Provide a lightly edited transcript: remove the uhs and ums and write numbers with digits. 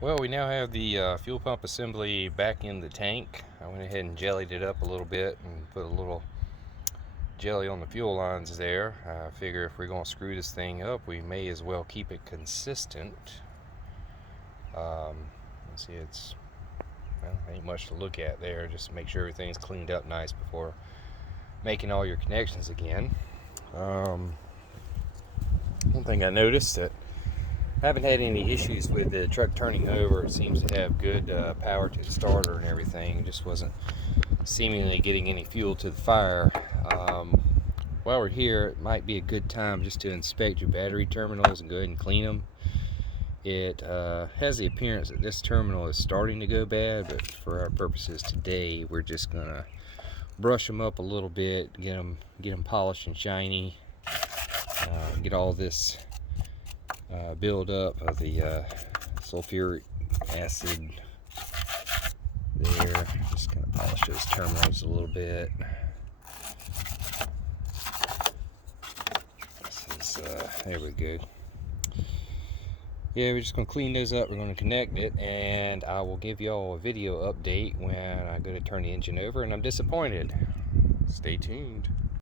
Well, we now have the fuel pump assembly back in the tank. I went ahead and jellied it up a little bit and put a little jelly on the fuel lines there. I figure if we're going to screw this thing up, we may as well keep it consistent. Let's see, well, ain't much to look at there. Just make sure everything's cleaned up nice before making all your connections again. One thing I noticed that I haven't had any issues with the truck turning over. It seems to have good power to the starter and everything. It just wasn't seemingly getting any fuel to the fire. While we're here, it might be a good time just to inspect your battery terminals and go ahead and clean them. It has the appearance that this terminal is starting to go bad, but for our purposes today, we're just gonna brush them up a little bit, get them polished and shiny, get all this build up of the sulfuric acid there. Just kind of polish those terminals a little bit. There we go. Yeah, we're just going to clean those up. We're going to connect it, and I will give y'all a video update when I go to turn the engine over and I'm disappointed. Stay tuned.